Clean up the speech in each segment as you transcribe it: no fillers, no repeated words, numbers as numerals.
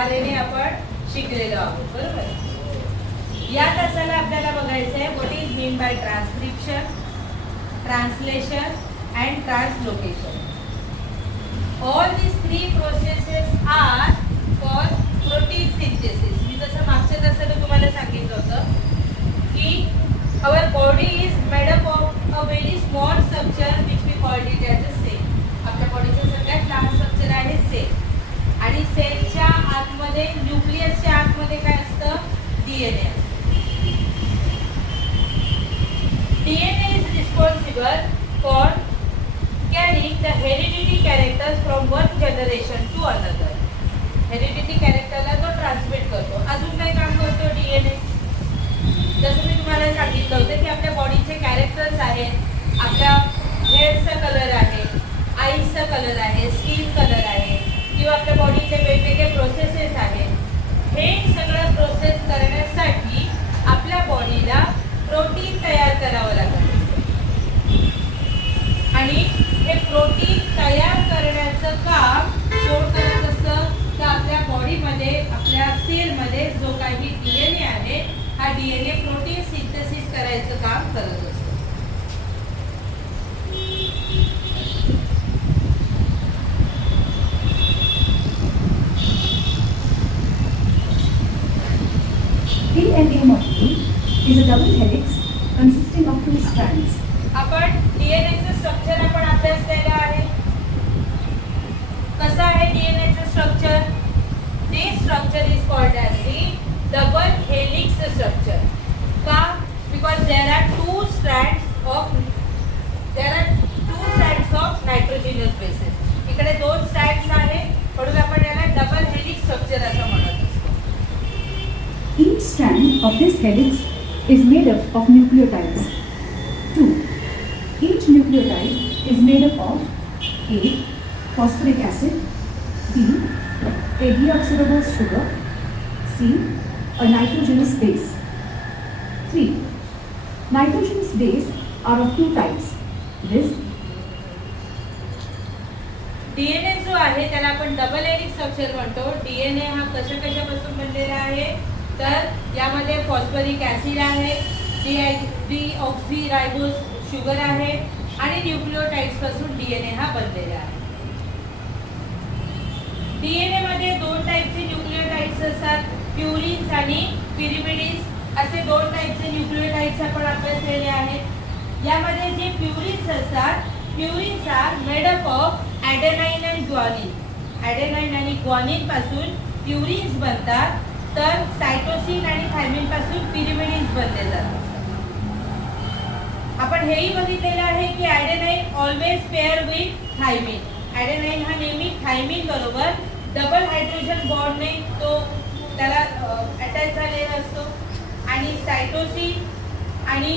आलेने आपण शिकलेलो आहोत, बरोबर. या तासाला आपल्याला बघायचं आहे what is mean by transcription, translation and translocation. All these three processes are for protein synthesis. मी जसं मागच्या तासाला तुम्हाला सांगितलं होतं की our body is made up of a very small structure which we called it as a cell. आपल्या बॉडीचं सगळ्यात लहान स्ट्रक्चर आहे सेल. आणि सेलच्या आतमध्ये न्यूक्लियसच्या आतमध्ये काय असतं? डीएनए असतं. DNA is responsible for carrying the heredity characters from one generation to another. Heredity कॅरेक्टरला तो ट्रान्समिट करतो. अजून काय काम करतो डीएनए? जसं मी तुम्हाला सांगितलं होतं की आपल्या बॉडीचे कॅरेक्टर्स आहेत. आपल्या हेअरचा कलर आहे, आईचा कलर आहे, स्किन कलर आहे, किंवा आपल्या बॉडीचे वेगवेगळे प्रोसेसेस आहेत. हे सगळं प्रोसेस करण्यासाठी आपल्या बॉडीला प्रोटीन तयार करावं लागतं. आणि हे प्रोटीन तयार करण्याचं काम कोण करत असतं? तर आपल्या बॉडीमध्ये, आपल्या सेलमध्ये जो काही डीएनए आहे, हा डीएनए प्रोटीन सिंथेसिस करायचं काम करत असतो. DNA molecule is a double helix consisting of two strands. आपण डीएनएचं स्ट्रक्चर आपण अभ्यास केला आहे. कसं आहे डीएनएचं स्ट्रक्चर? ते structure is called as the double helix structure. का? Because there are two strands of nitrogenous bases. इकडे दोन स्ट्रँड्स आहे, म्हणून आपण याला डबल हेलिक्स स्ट्रक्चर असं म्हणत असतो. Each strand of this helix is made up of nucleotides. 2. Each nucleotide is made up of A. Phosphoric acid, B. A deoxyribose sugar, C. A nitrogenous base. 3. Nitrogenous base are of two types. This DNA जो आहे त्याला आपण double helix structure म्हणतो. DNA हा कशापासून बनलेला आहे? तर यामध्ये फॉस्फरिक ॲसिड आहे, डीऑक्सिरायबोज शुगर आहे आणि न्यूक्लिओटाइड्स पासून डीएनए हा बनलेला आहे. डीएनए मध्ये दोन टाईपचे न्यूक्लिओटाइड्स असतात, प्युरिन्स आणि पिरिमिडिन्स असे दोन टाईपचे न्यूक्लिओटाइड्स आपण अभ्यासलेले आहेत. यामध्ये जे प्युरिन्स असतात, प्युरिन्स आर मेड अप ऑफ ॲडेनाइन आणि ग्वानिन. ॲडेनाइन आणि ग्वानिन पासून प्युरिन्स बनतात, तर सायटोसिन आणि थायमिन पासून पिरिमिडिन्स बनले जातात. आपण हेही बघितलेलं आहे की ॲडेनाइन ऑलवेज पेअर विथ थायमिन. ॲडेनाइन हा नेहमी थायमिन बरोबर डबल हायड्रोजन बॉन्डने तो त्याला अटॅच झालेला असतो. आणि सायटोसिन आणि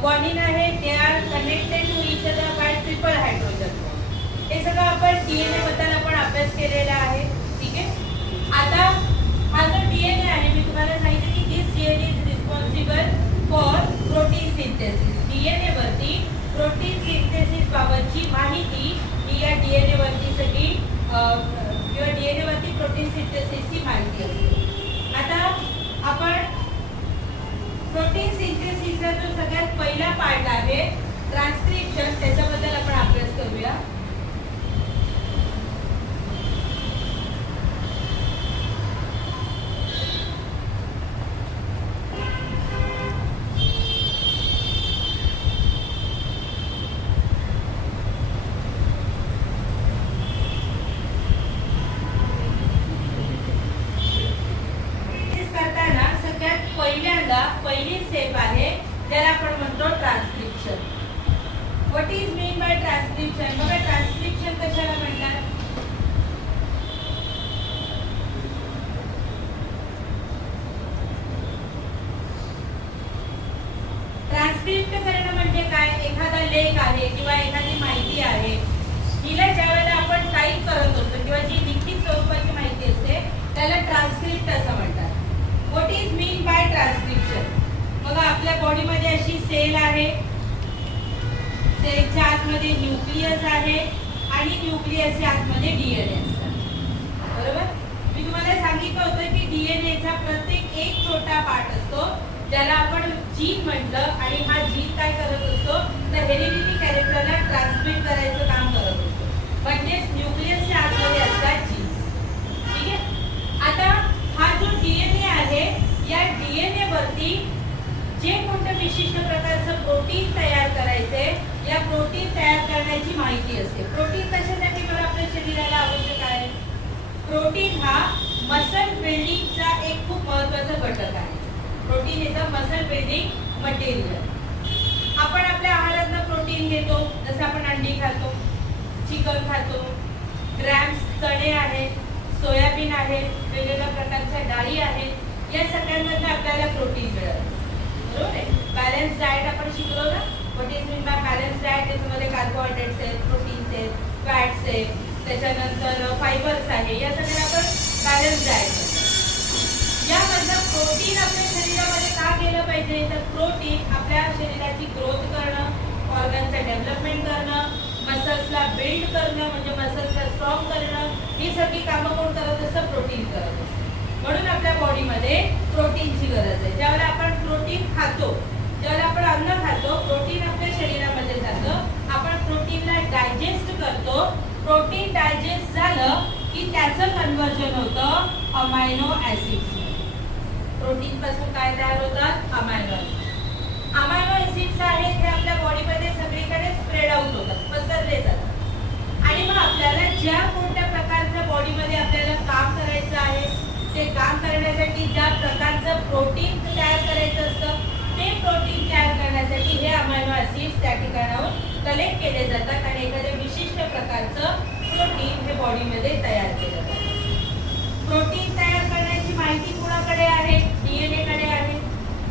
ग्वानिन आहे, ते are connected to each other by triple hydrogen bond. हे सगळं आपण डीएनए बद्दल आपण अभ्यास केलेला आहे. ठीक आहे. आता हा जो डीएनए आहे, मी तुम्हाला सांगितलं की this DNA is responsible for protein synthesis. DNA वरती प्रोटीन सिंथेसिस बाबतची माहिती ही या डीएनए वरती सगळी किंवा डीएनए वरती प्रोटीन सिंथेसिसची माहिती असते. आता आपण प्रोटीन सिंथेसिसचा जो सगळ्यात पहिला पार्ट आहे ट्रान्सक्रिप्शन, त्याच्याबद्दल आपण अभ्यास करूया. पहिली स्टेप आहे ज्याला आपण म्हणतो transcription. What is mean by transcription? बघा, ट्रान्सक्रिप्शन कशाला म्हणतात? ट्रान्सक्रिप्ट करणं म्हणजे काय? एखादा लेख आहे किंवा एखादी माहिती आहे, हिला ज्यावेळेला आपण टाईप करत असतो किंवा जी लिखित स्वरूपाची माहिती असते त्याला ट्रान्सक्रिप्ट असं म्हणतात. What is mean by transcription? बघा, आपल्या बॉडीमध्ये अशी सेल आहे, सेलच्या आतमध्ये न्यूक्लियस आहे आणि न्यूक्लियसच्या आतमध्ये डीएनए असतात. बरोबर? मी तुम्हाला सांगितलं डीएनएचा प्रत्येक एक छोटा पार्ट असतो ज्याला आपण जीन म्हटलं आणि हा जीन काय करत असतो तर हेरिडिटी कॅरेक्टरला ट्रान्समिट करायचं काम करत असतो. म्हणजेच न्यूक्लियसच्या आतमध्ये असतात जीन्स. ठीक आहे. आता हा जो डीएनए आहे या डीएनए वरती जे कोणतं विशिष्ट प्रकारचं प्रोटीन तयार करायचे या प्रोटीन तयार करण्याची माहिती असते. प्रोटीन कशासाठी बरं आपल्या शरीराला आवश्यक आहे? प्रोटीन हा मसल बिल्डिंगचा एक खूप महत्त्वाचा घटक आहे. Protein is a muscle building material. आपण आपल्या आहारातनं प्रोटीन घेतो, जसं आपण अंडी खातो, चिकन खातो, ग्रॅम्स चणे आहेत, सोयाबीन आहेत, वेगवेगळ्या प्रकारच्या डाळी आहेत, या सगळ्यांमधनं आपल्याला प्रोटीन मिळतं. बरोबर आहे. बॅलन्स डाएट आपण शिकलो ना. What is mean by balance diet? त्याच्यामध्ये कार्बोहायड्रेट्स आहेत, प्रोटीन्स आहेत, फॅट्स आहेत, त्याच्यानंतर फायबर्स आहे, या सगळ्या आपण बॅलन्स डाएट. यामधलं प्रोटीन आपल्या शरीरामध्ये का गेलं पाहिजे तर प्रोटीन आपल्या शरीराची ग्रोथ करणं, ऑर्गनचं डेव्हलपमेंट करणं, मसल्सला बिल्ड करणं म्हणजे मसल्सला स्ट्रॉंग करणं, ही सगळी कामं कोण करत असतं? प्रोटीन करत असतं. म्हणून आपल्या बॉडीमध्ये प्रोटीनची गरज आहे. ज्यावेळेला आपण प्रोटीन खातो, ज्यावेळेला आपण अन्न खातो, प्रोटीन आपल्या शरीरामध्ये जातं, आपण प्रोटीनला डायजेस्ट करतो. प्रोटीन डायजेस्ट झालं की त्याचं कन्व्हर्जन होतं अमायनो ऍसिड्स. प्रोटीन पासून काय तयार होतात? Amino acids. अमायनो ऍसिड्स आहेत हे आपल्या बॉडीमध्ये सगळीकडे स्प्रेड आउट होतात, पसरले जातात. आणि मग आपल्याला ज्या कोणत्या प्रकारच्या बॉडीमध्ये आपल्याला काम करायचं आहे ते काम करण्यासाठी ज्या प्रकारचं प्रोटीन तयार करायचं असतं ते प्रोटीन तयार करण्यासाठी हे अमायनो ऍसिड्स त्या ठिकाणाहून कलेक्ट केले जातात आणि एखाद्या विशिष्ट प्रकारचं प्रोटीन हे बॉडीमध्ये तयार केलं जातं. प्रोटीन तयार करण्याची माहिती कुणाकडे आहे? डीएनए कडे आहे.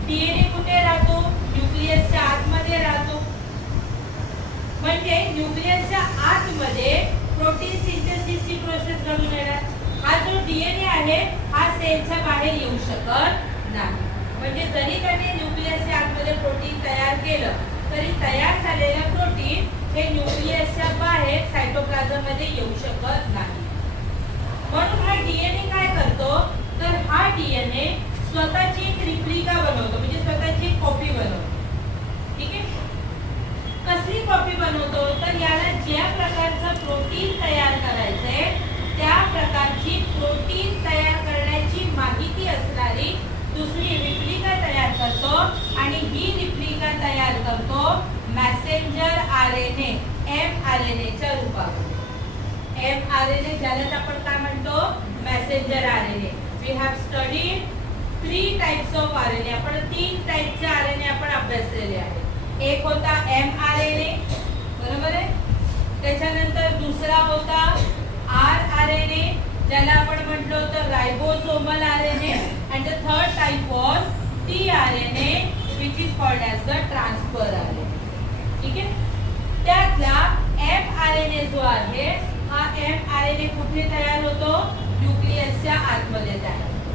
डीएनए कुठे राहतो? न्यूक्लियसच्या आतमध्ये राहतो. म्हणजे न्यूक्लियसच्या आतमध्ये प्रोटीन सिंथेसिसची प्रोसेस घडून येणार. हा जो डीएनए आहे हा सेलच्या बाहेर येऊ शकत नाही. म्हणजे जरी त्याने न्यूक्लियसच्या आतमध्ये प्रोटीन तयार केलं तरी तयार झालेलं प्रोटीन हे न्यूक्लियसच्या बाहेर सायटोप्लाझम मध्ये येऊ शकत नाही. म्हणून हा डीएनए काय करतो तर हा डीएनए स्वतःची एक रिप्लिका बनवतो, म्हणजे स्वतःची एक कॉपी बनवतो. ठीक आहे. कसली कॉपी बनवतो तर याला ज्या प्रकारचं प्रोटीन तयार करायचंय त्या प्रकारची प्रोटीन तयार करण्याची माहिती असणारी दुसरी रिप्लिका तयार करतो आणि ही रिप्लिका तयार करतो मॅसेंजर आरएनए mRNA च्या रूपामध्ये. mRNA ज्यालाच आपण काय म्हणतो? Messenger RNA. We have studied 3 types of RNA. आपण 3 टाइपचे आरएनए आपण अभ्यासलेले आहेत. एक होता mRNA, बरोबर आहे. त्याच्यानंतर दुसरा होता rRNA ज्याला आपण म्हटलं होतं ribosomal RNA and the third type was tRNA which is called as the transfer RNA. ठीक आहे. त्यातला mRNA जो आहे हा mRNA कुठे तयार होतो? न्यूक्लियसच्या आतमध्ये तयार होतो.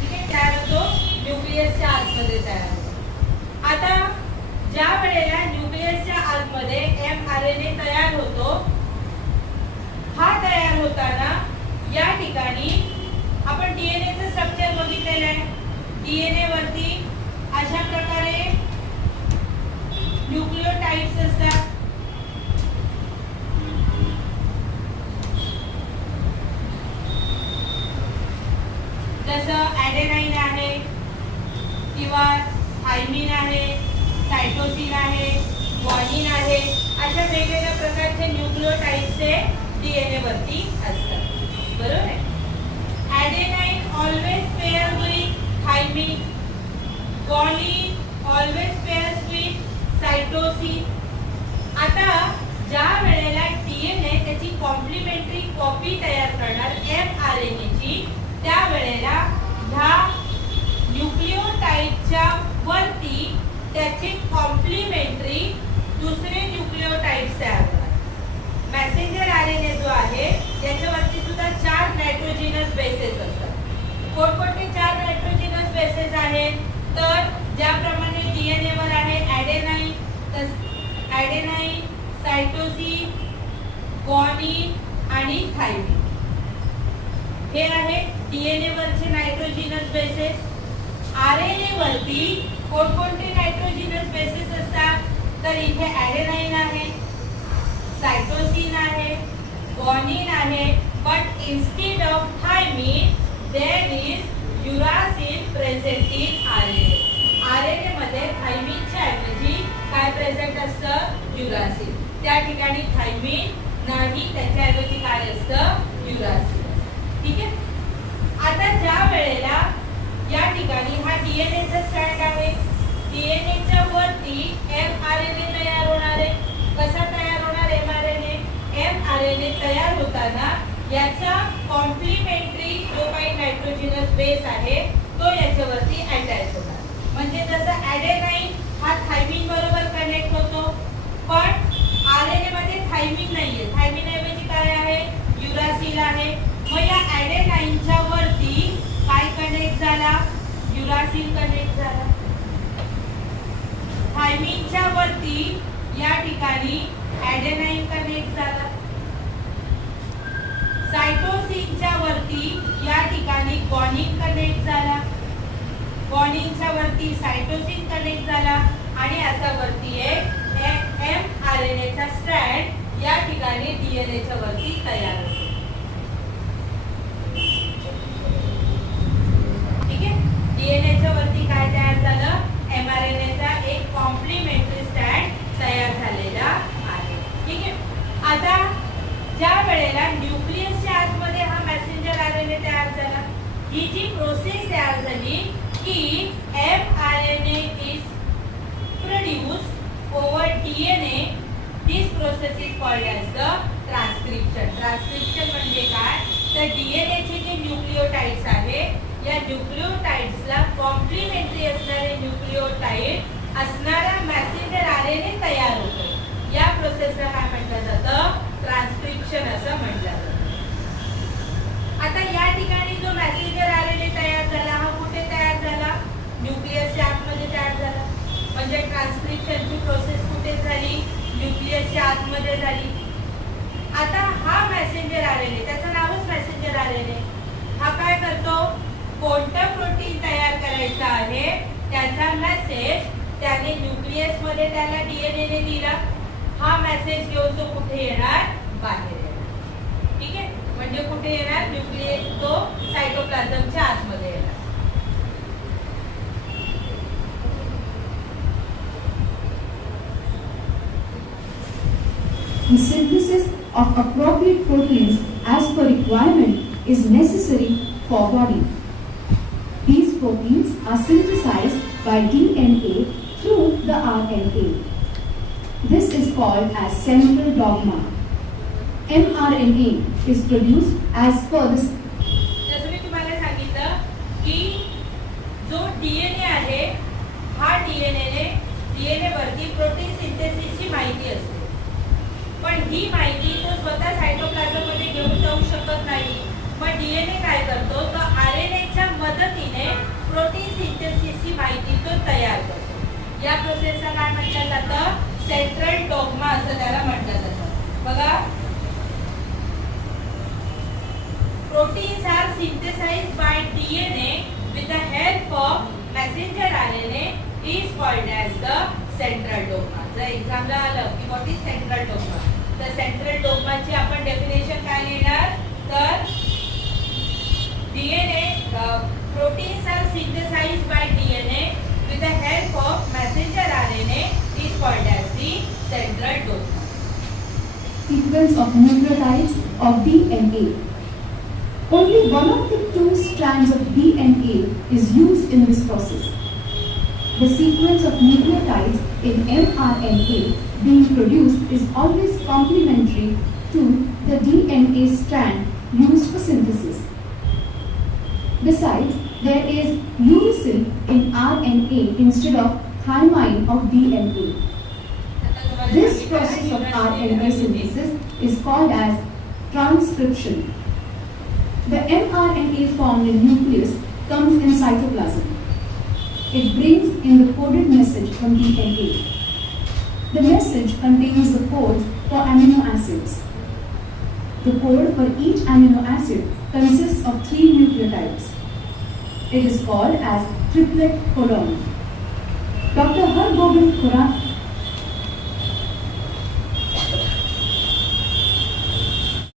ठीक आहे. तयार होतो न्यूक्लियसच्या आतमध्ये तयार होतो. आता ज्या वेळेला न्यूक्लियसच्या आतमध्ये mRNA तयार होतो, हा तयार होताना या ठिकाणी आपण डीएनएचं स्ट्रक्चर बघितलेलं आहे. डीएनए वरती अशा प्रकारे न्यूक्लियोटाइड्स असतात. जसं ॲडेनाइन आहे किंवा थायमिन आहे, सायटोसिन आहे, ग्वानिन आहे, अशा वेगवेगळ्या प्रकारचे न्यूक्लियोटाइड्सचे डीएनए वरती असतात. बरोबर आहे. Adenine always pair with thymine, guanine always pairs with cytosine. आता ज्या वेळेला डीएनए त्याची कॉम्प्लिमेंटरी कॉपी तयार करणार mRNA ची, त्या वेळेला ह्या न्यूक्लियोटाइडच्या वरती त्याचे कॉम्प्लिमेंटरी दुसरे न्यूक्लियोटाइड्स तयार होतात. मॅसेंजर आरएनए जो आहे याच्यावरती सुद्धा 4 नायट्रोजिनस बेसेस असतात. कोणकोणते 4 नायट्रोजिनस बेसेस आहेत तर ज्याप्रमाणे डीएनए वर आहे ॲडेनाइन, सायटोसिन, ग्वानिन आणि थायमिन. हे आहे डीएनए वरचे नायट्रोजिनस बेसेस. आरएनए वरती कोणकोणते नायट्रोजिनस बेसेस असतात? तर इथे ॲडेनाइन आहे, सायटोसिन आहे, ग्वानिन आहे, but instead of thymine there is uracil present in RNA. RNA मध्ये थायमिनच्या ऐवजी काय प्रेझेंट असतं? युरासिल. त्या ठिकाणी थायमिन नाही, त्याच्याऐवजी काय असतं? युरासिल. ठीक आहे. आता ज्या वेळेला या ठिकाणी हा डीएनएचा स्ट्रँड आहे, डीएनएच्या वरती एमआरएनए तयार होणार आहे. कसा तयार होणार एमआरएनए? एमआरएनए तयार होताना याचा कॉम्प्लिमेंटरी जो काही नायट्रोजिनस बेस आहे तो याच्यावरती अटॅच होणार. म्हणजे जसं ॲडेनाइन हा थायमिन बरोबर कनेक्ट होतो, पण आरएनए मध्ये थायमिन नाहीये. थायमिन ऐवजी काय आहे? युरासिल आहे. मग या ॲडेनाइनच्या वरती काय कनेक्ट झाला? युरासिल कनेक्ट झाला. थायमिनच्या वरती या ठिकाणी ॲडेनाइन कनेक्ट झाला. सायटोसिनच्या वरती या ठिकाणी ग्वानिन कनेक्ट झाला. ग्वानिनच्या वरती सायटोसिन कनेक्ट झाला आणि असा वरती एक एमआरएनएचा स्ट्रँड या ठिकाणी डीएनएच्या वरती तयार होतो. ठीक आहे. डीएनएच्या वरती काय तयार झालं? एमआरएनएचा एक कॉम्प्लिमेंटरी स्ट्रँड तयार झालेला आहे. ठीक आहे. आता ज्या वेळेला न्यूक्लियसच्या आतमध्ये हा मेसेंजर आरएनए तयार झाला, ही जी प्रोसेस तयार झाली की mRNA is produced over DNA. This process is called as the transcription. Transcription म्हणजे काय? तर DNA चे जे न्यूक्लियोटाइड्स आहे, या न्यूक्लियोटाइड्सला कॉम्प्लिमेंटरी असणारे न्यूक्लियोटाइड असणारा मेसेंजर आरएनए तयार होतो. या प्रोसेसला काय म्हटलं जातं? ट्रान्सक्रिप्शन असं म्हटलं जातं. आता या ठिकाणी जो मेसेंजर आरएनए तयार झाला हा कुठे तयार झाला? न्यूक्लियसच्या आतमध्ये तयार झाला. म्हणजे ट्रान्सक्रिप्शनची प्रोसेस कुठे झाली? न्यूक्लियसच्या आतमध्ये झाली. आता हा मेसेंजर आरएनए, त्याचं नावच मेसेंजर आरएनए, हा काय करतो? कोणतं प्रोटीन तयार करायचं आहे त्याचा मेसेज त्याने न्यूक्लियसमध्ये त्याला डीएनएने दिला. हा मेसेज घेऊन तो कुठे येणार? बाहेर येणार. ठीक आहे. म्हणजे कुठे येणार? न्यूक्लियस, तो सायटोप्लाझमच्या आतमध्ये येणार. The synthesis of appropriate proteins as per requirement is necessary for body. These proteins are synthesized by DNA through the RNA. This is called as central dogma. mRNA is produced as per the. जसं मी तुम्हाला सांगितलं की जो DNA आहे, हा DNA वरती protein सिंथेसिसची माहिती असते, पण ही माहिती तो स्वतः सायटोप्लाझम मध्ये घेऊन जाऊ शकत नाही. मग डीएनए काय करतो? तो आरएनएच्या मदतीने प्रोटीन सिंथेसिसची माहिती तो तयार करतो. या प्रोसेसला काय म्हटलं जातं? सेंट्रल डॉग्मा असं त्याला म्हटलं जातं. बघा, proteins are synthesized by DNA with the help of messenger RNA is called as the central dogma. जर एक्झामला आलं की व्हॉट इज सेंट्रल डॉग्मा, तर सेंट्रल डॉग्माची आपण डेफिनेशन काय लिहिणार? तर DNA proteins are synthesized by DNA with the help of messenger RNA is called as the central dogma. Sequence of nucleotides of DNA. Only one of the two strands of DNA is used in this process. The sequence of nucleotides in mRNA being produced is always complementary to the DNA strand used for synthesis. Besides, there is uracil in RNA instead of thymine of DNA. This process of RNA synthesis is called as transcription. The mRNA formed in nucleus comes in cytoplasm. It brings in the coded message from DNA. The message contains the code for amino acids. The code for each amino acid consists of 3 nucleotides. It is called as triplet codon. Dr. Hargobind Khurana